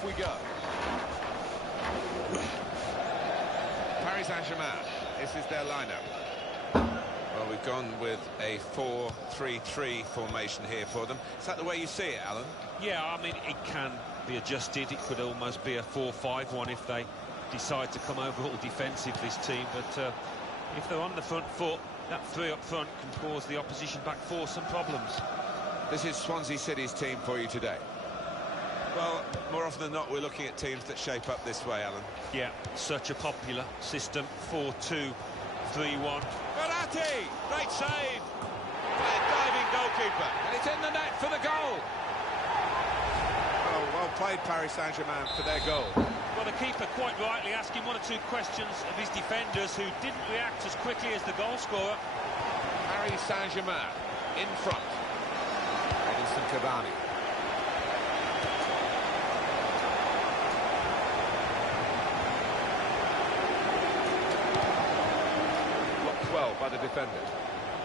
off we go. Paris Saint-Germain, this is their lineup. Well, we've gone with a 4-3-3 formation here for them. Is that the way you see it, Alan? Yeah, I mean, it can be adjusted. It could almost be a 4-5-1 if they decide to come over all defensive, this team. But if they're on the front foot, that three up front can cause the opposition back four some problems. This is Swansea City's team for you today. Well, more often than not, we're looking at teams that shape up this way, Alan. Yeah, such a popular system, 4-2-3-1. Verratti! Great save! By a diving goalkeeper, and it's in the net for the goal. Oh, well played, Paris Saint-Germain, for their goal. Well, the keeper quite rightly asking one or two questions of his defenders, who didn't react as quickly as the goal scorer. Paris Saint-Germain in front. Edinson Cavani. Blocked well by the defender.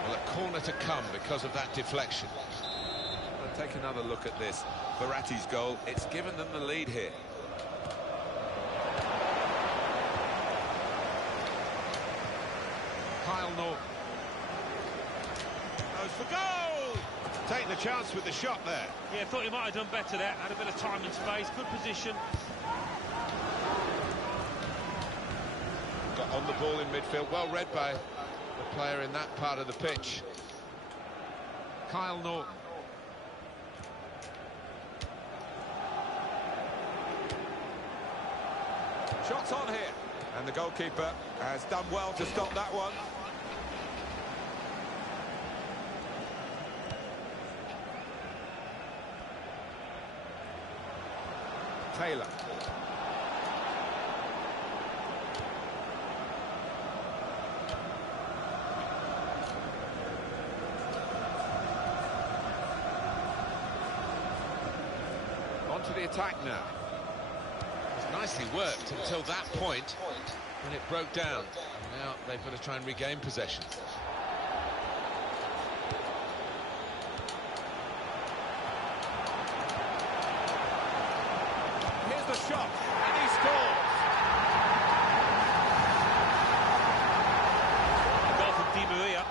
Well, a corner to come because of that deflection. Well, take another look at this. Verratti's goal, it's given them the lead here. Kyle Norton. Goes for goal! Taking the chance with the shot there. Yeah, thought he might have done better there. Had a bit of time and space, good position. Got on the ball in midfield, well read by the player in that part of the pitch. Kyle Norton. Shots on here. And the goalkeeper has done well to stop that one. Taylor. On to the attack now. It's nicely worked until that point when it broke down. And now they've got to try and regain possession. Here's the shot, and he scores. A goal from Di Maria,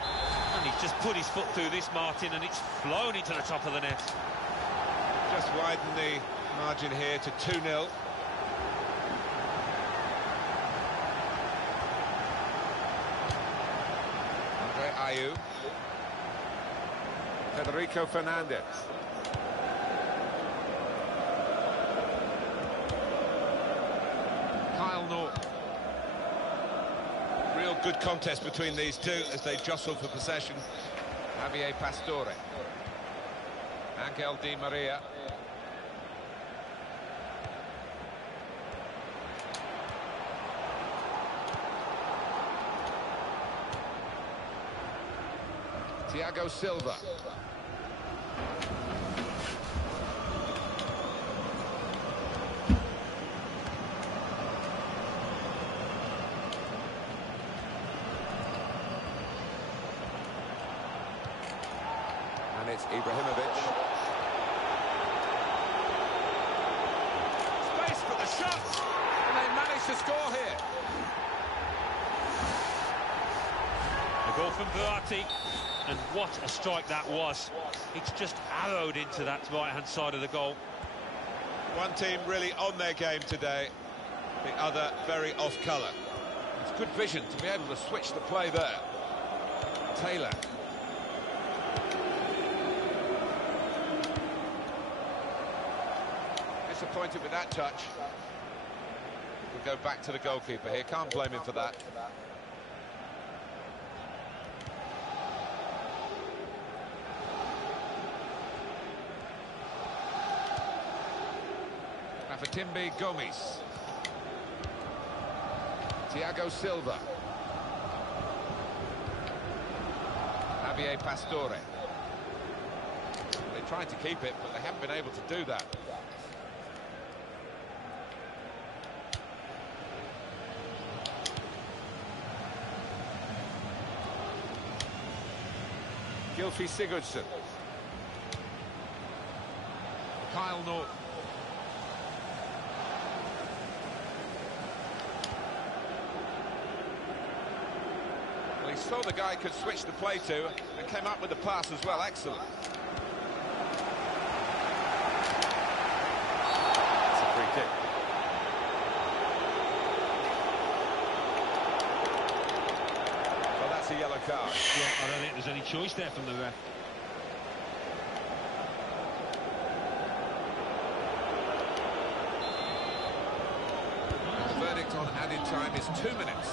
and he's just put his foot through this, Martin, and it's flown into the top of the net. Just widen the margin here to 2-0. Andre Ayew. Federico Fernandez. Kyle Norton. Real good contest between these two as they jostle for possession. Javier Pastore. Angel Di Maria. Thiago Silva. And it's Ibrahimovic. Space for the shot! And they manage to score here. The goal from Verratti. And what a strike that was. It's just arrowed into that right-hand side of the goal. One team really on their game today, the other very off-colour. It's good vision to be able to switch the play there. Taylor. Disappointed with that touch. We'll go back to the goalkeeper here, can't blame him for that. Timbe Gomes. Thiago Silva. Javier Pastore. They tried to keep it, but they haven't been able to do that. Gylfi Sigurdsson. Kyle Norton. He saw the guy could switch the play to and came up with the pass as well. Excellent. It's a free kick. Well, that's a yellow card. Yeah, I don't think there's any choice there from the ref. The verdict on added time is 2 minutes.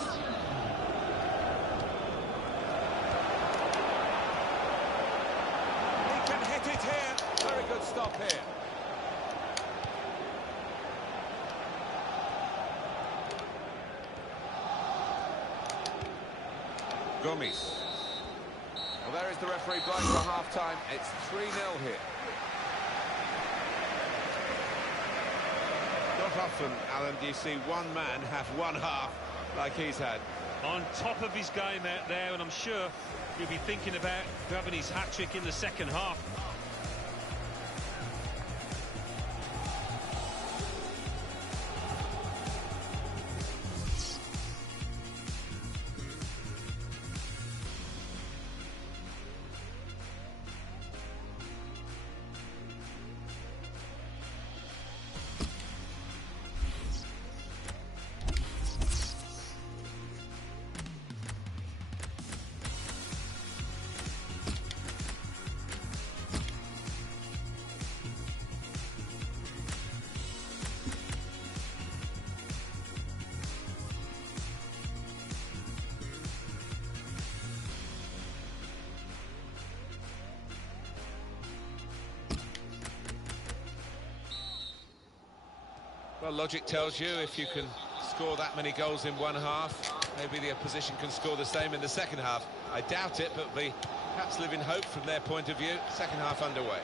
He can hit it here. Very good stop here. Gomes. Well, there is the referee blowing for half-time. It's 3-0 here. Not often, Alan, do you see one man have one half like he's had. On top of his game out there, and I'm sure he'll be thinking about grabbing his hat-trick in the second half. Well, logic tells you if you can score that many goals in one half, maybe the opposition can score the same in the second half. I doubt it, but we perhaps live in hope from their point of view. Second half underway.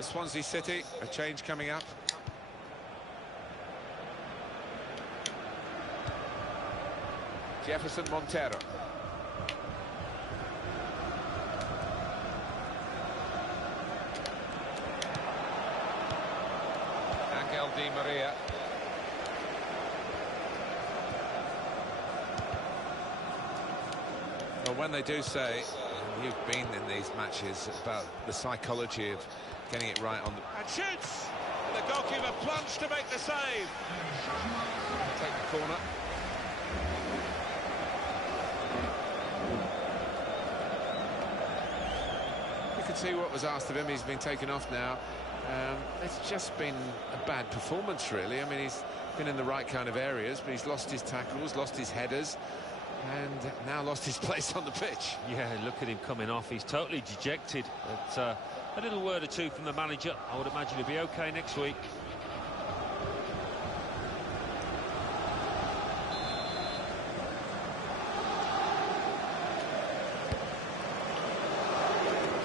Swansea City, a change coming up. Jefferson Montero. Angel Di Maria. Well, when they do say, you've been in these matches, about the psychology of getting it right on the... And shoots! The goalkeeper plunged to make the save. Take the corner. You can see what was asked of him. He's been taken off now. It's just been a bad performance, really. I mean, he's been in the right kind of areas, but he's lost his tackles, lost his headers, and now lost his place on the pitch. Yeah, look at him coming off. He's totally dejected. But a little word or two from the manager. I would imagine he'll be okay next week.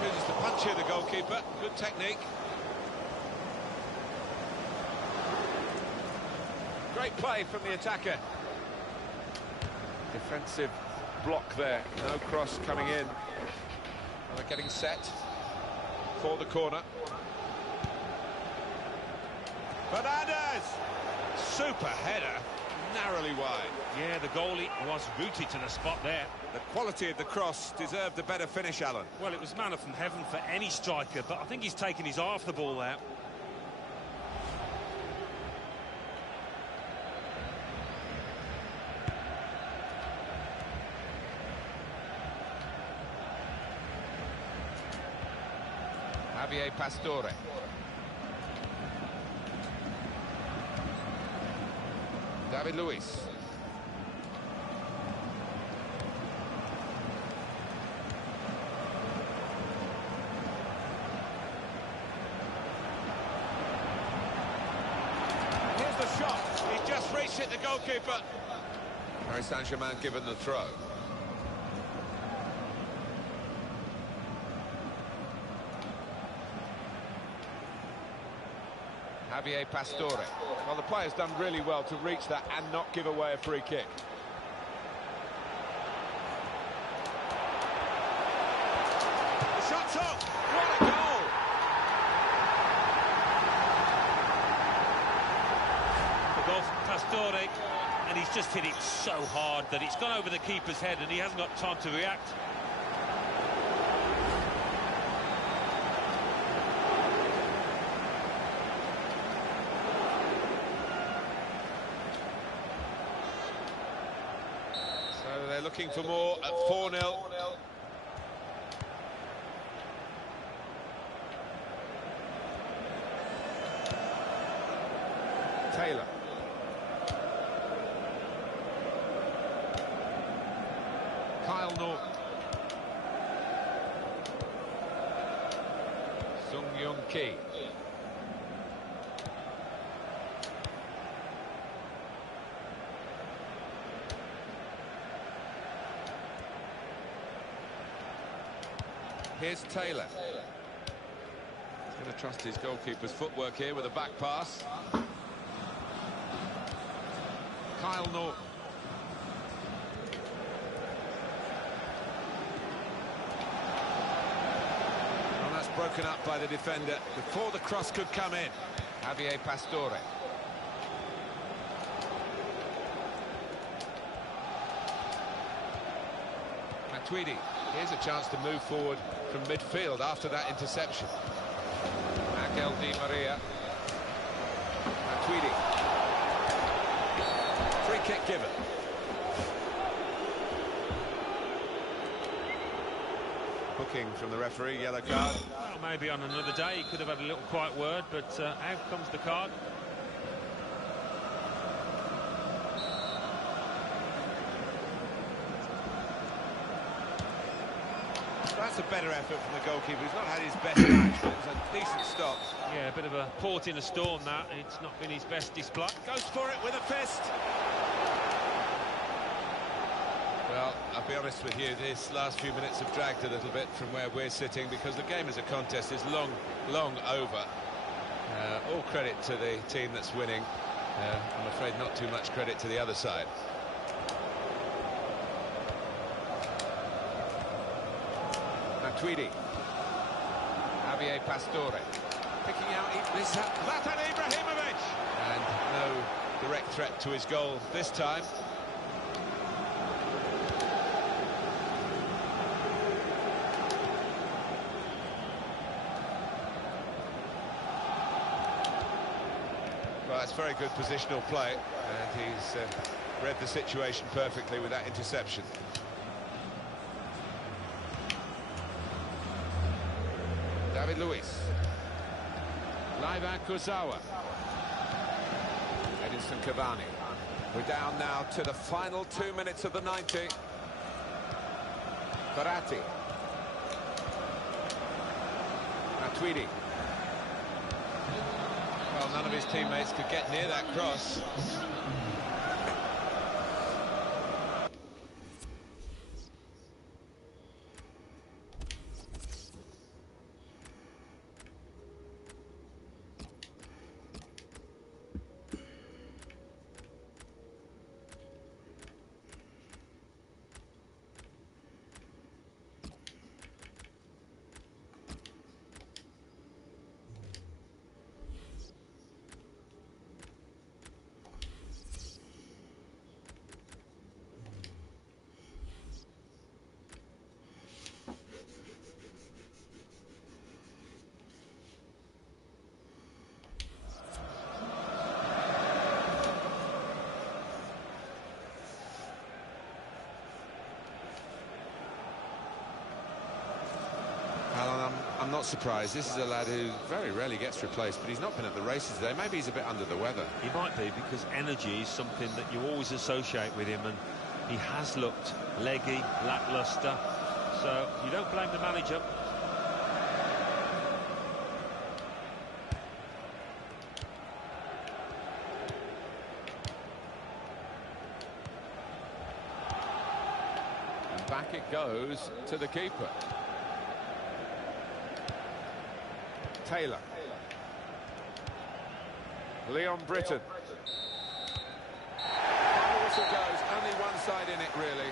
Chooses to punch here, the goalkeeper. Good technique. Great play from the attacker. Defensive block there. No cross coming in. Well, they're getting set for the corner. Fernandez! Super header, narrowly wide. Yeah, the goalie was rooted to the spot there. The quality of the cross deserved a better finish, Alan. Well, it was manna from heaven for any striker, but I think he's taken his eye off the ball there. Javier Pastore. David Luiz. Here's the shot. He just reached it, the goalkeeper. Paris Saint-Germain given the throw. Javier Pastore. Well, the player's done really well to reach that and not give away a free kick. The shot's off! What a goal! The goal from Pastore, and he's just hit it so hard that it's gone over the keeper's head and he hasn't got time to react. They're looking for more at 4-0. Taylor. Kyle Norton. Sung Young Ki. Here's Taylor. He's going to trust his goalkeeper's footwork here with a back pass. Kyle Norton. Well, that's broken up by the defender before the cross could come in. Javier Pastore. Matuidi. Here's a chance to move forward from midfield after that interception. Angel Di Maria. Matuidi. Free kick given. Booking from the referee, yellow card. Well, maybe on another day he could have had a little quiet word, but out comes the card. That's a better effort from the goalkeeper. He's not had his best match, but it was a decent stop. Yeah, a bit of a port in a storm, that. It's not been his best display. Goes for it with a fist. Well, I'll be honest with you, this last few minutes have dragged a little bit from where we're sitting because the game as a contest is long over. All credit to the team that's winning. I'm afraid not too much credit to the other side. Matuidi. Javier Pastore. Picking out Zlatan Ibrahimovic. And no direct threat to his goal this time. Well, that's very good positional play, and he's read the situation perfectly with that interception. David Luiz. Laivan Kurzawa. Edinson Cavani. We're down now to the final 2 minutes of the 90. Verratti. Matuidi. Well, none of his teammates could get near that cross. I'm not surprised. This is a lad who very rarely gets replaced, but he's not been at the races today. Maybe he's a bit under the weather. He might be, because energy is something that you always associate with him, and he has looked leggy, lacklustre. So you don't blame the manager. And back it goes to the keeper. Taylor. Leon Britton. Final whistle goes, only one side in it really,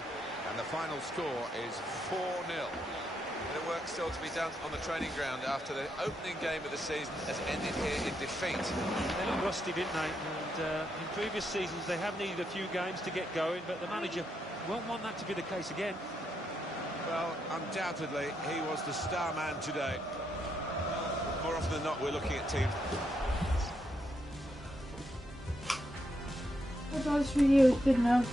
and the final score is 4-0. Bit of work still to be done on the training ground after the opening game of the season has ended here in defeat. They looked rusty, didn't they? And in previous seasons they have needed a few games to get going, but the manager won't want that to be the case again. Well, undoubtedly he was the star man today. More often than not, we're looking at teams. I thought this video was good enough.